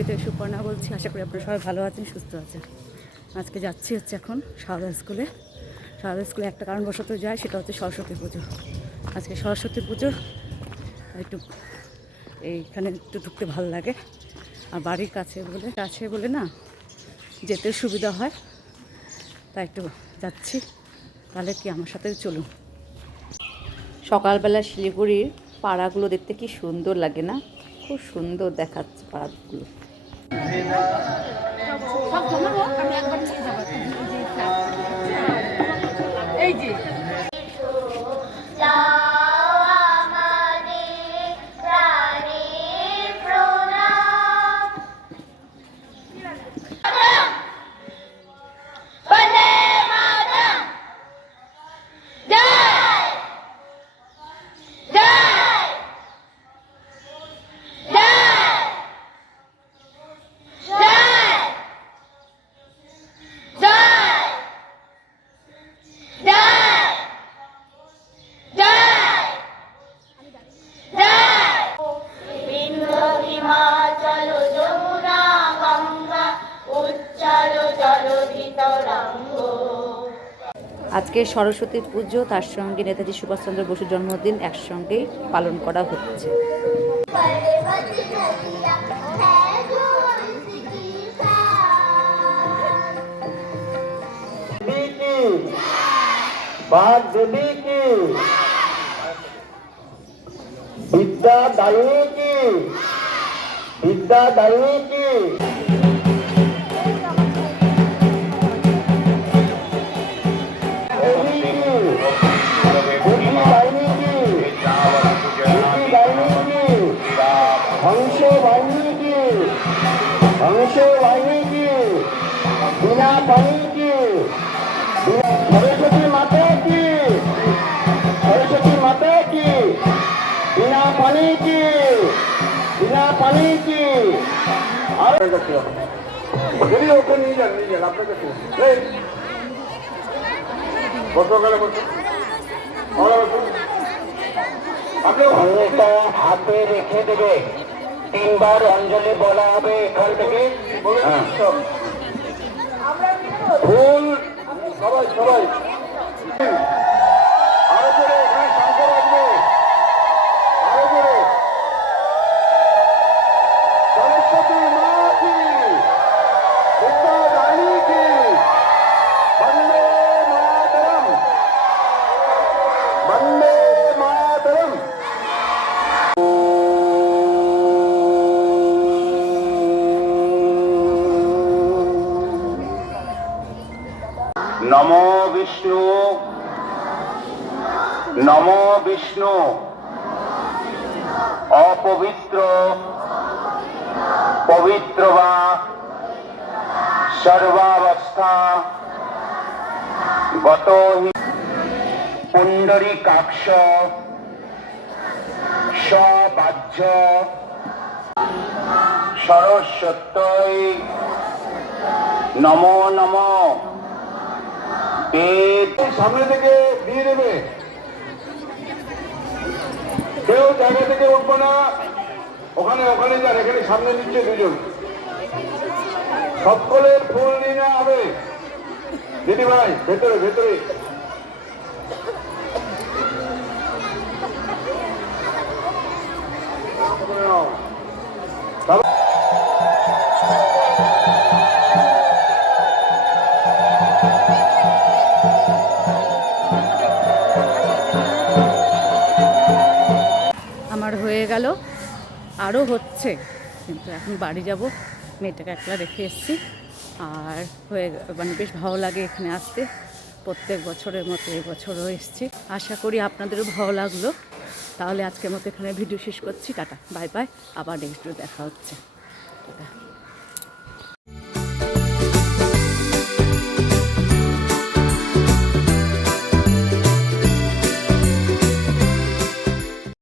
টুকি থেকে সুপর্ণা বলছি। আশা করি আপনারা সবাই ভালো আছেন, সুস্থ আছেন। আজকে যাচ্ছি এখন সারদা স্কুলে। সারদা স্কুলে একটা কারণবশত যায়, সেটা হচ্ছে সরস্বতী পুজো। আজকে সরস্বতী পুজো, একটু এইখানে একটু ঢুকতে ভালো লাগে। আর বাড়ির কাছে বলে না যেতে সুবিধা হয়, তাই একটু যাচ্ছি। তাহলে কি আমার সাথে চলুন। সকালবেলা শিলিগুড়ির পাড়াগুলো দেখতে কি সুন্দর লাগে না? খুব সুন্দর দেখাচ্ছে পাড়াগুলো। এই যে আজকে সরস্বতী পুজো, তার সঙ্গে নেতাজি সুভাষচন্দ্র বসুর জন্মদিন একসঙ্গেই পালন করা হচ্ছে। বিদ্যাদায়িনী কি सरस्वती माता की, सरस्वती माता की, बिना पानी की, बिना पानी की। যদি ওকে নিয়ে যান আপনাকে হাতে রেখে দেবে, 3 বার অঞ্জলি বলা হবে এখান থেকে। ফুল সবাই সবাই আরো করে এখানে শান্ত রাখবে, আরো করে। সরস্বতী মা কি, বিদ্যাদায়িনী কি, বন্দে মাতরম, বন্দে মাতরম। নমো বিষ্ণু, নমো বিষ্ণু। অপবিত্র পবিত্র বা সর্বাবস্থা গত পুণ্ডরীকাক্ষ সবাহ্য সরস্বত্যৈ নমো নমো। সামনে থেকে দিয়ে দেবে, কেউ জায়গা থেকে উঠবো না। ওখানে ওখানে যান, এখানে সামনে নিচ্ছে দুজন। সকলের ফুল নিয়ে হবে দিদি ভাই, ভেতরে ভেতরে। আমার হয়ে গেল, আরও হচ্ছে, কিন্তু এখন বাড়ি যাব। মেয়েটাকে একলা রেখে এসেছি। আর মানে বেশ ভালো লাগে এখানে আসতে। প্রত্যেক বছরের মতো এবছরও এসেছি। আশা করি আপনাদেরও ভালো লাগলো। তাহলে আজকের মতো এখানে ভিডিও শেষ করছি। Tata, bye bye. আবার নেক্সট দেখা হচ্ছে। টাটা।